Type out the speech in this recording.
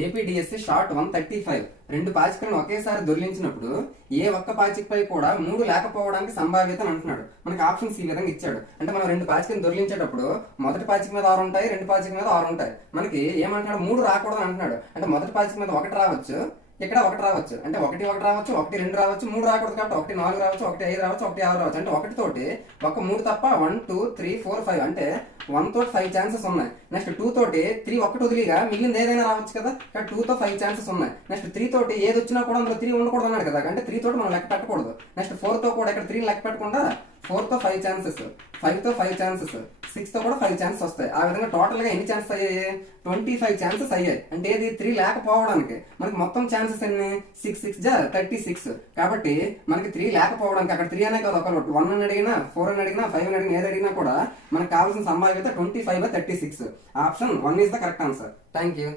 APDSC short 135 రెండు పాచికలను ఒకేసారి దొర్లించినప్పుడు ఏ ఒక్క పాచికపై కూడా 3 లేకపోవడానికి సంభావ్యత అని అంటున్నాడు. మనకి ఆప్షన్స్ ఈ విధంగా ఇచ్చాడు. అంటే మనం రెండు పాచికలను దొర్లించేటప్పుడు మొదటి పాచిక మీద 6 ఉంటాయి, రెండు పాచిక మీద 6 ఉంటాయి. మనకి ఏమంటున్నాడు, 3 రాకూడదు అంటున్నాడు. అంటే మొదటి పాచిక మీద 1 రావచ్చు, ఇక్కడ 1 రావచ్చు, అంటే 1 రావచ్చు, 1 2 రావచ్చు, 3 రాకూడదు కాబట్టి 1 4 రావచ్చు, 1 5 రావచ్చు, 1 6 రావచ్చు. అంటే 1 తోటి ఒక 3 తప్ప 1 2 3 4 5 అంటే 1 తోటి 5 ఛాన్సెస్ ఉన్నాయి. నెక్స్ట్ 2 తోటి 3 1 వదిలిగా మిగిలింది ఏదైనా రావచ్చు కదా, 2 తో 5 ఛాన్సెస్ ఉన్నాయి. నెక్స్ట్ 3 తోటి ఏది వచ్చినా కూడా అందులో 3 ఉండకూడదు అన్నాడు కదా, అంటే 3 తోటి మనం లెక్క పెట్టకూడదు. నెక్స్ట్ 4 తో కూడా ఇక్కడ 3 లెక్క పెట్టకుండా 4 తో 5 ఛాన్సెస్, 5 తో 5 ఛాన్సెస్, 6 తో కూడా 5 ఛాన్సెస్ వస్తాయి. ఆ విధంగా టోటల్ గా ఎన్ని ఛాన్సెస్ అయ్యాయి, 25 ఛాన్సెస్ అయ్యాయి. అంటే ఏది 3 లేకపోవడానికి. మనకి మొత్తం ఛాన్సెస్ ఎన్ని, 6 6 జా 36. కాబట్టి మనకి 3 లేకపోవడానికి అక్కడ 3 అనే కదా, ఒక 1 అని అడిగినా, 4 అని అడిగినా, 5 అని అడిగినా, ఏది అడిగినా కూడా మనకు కావాల్సిన సంభావ్యత 25/36. Option 1 is the correct answer. Thank you.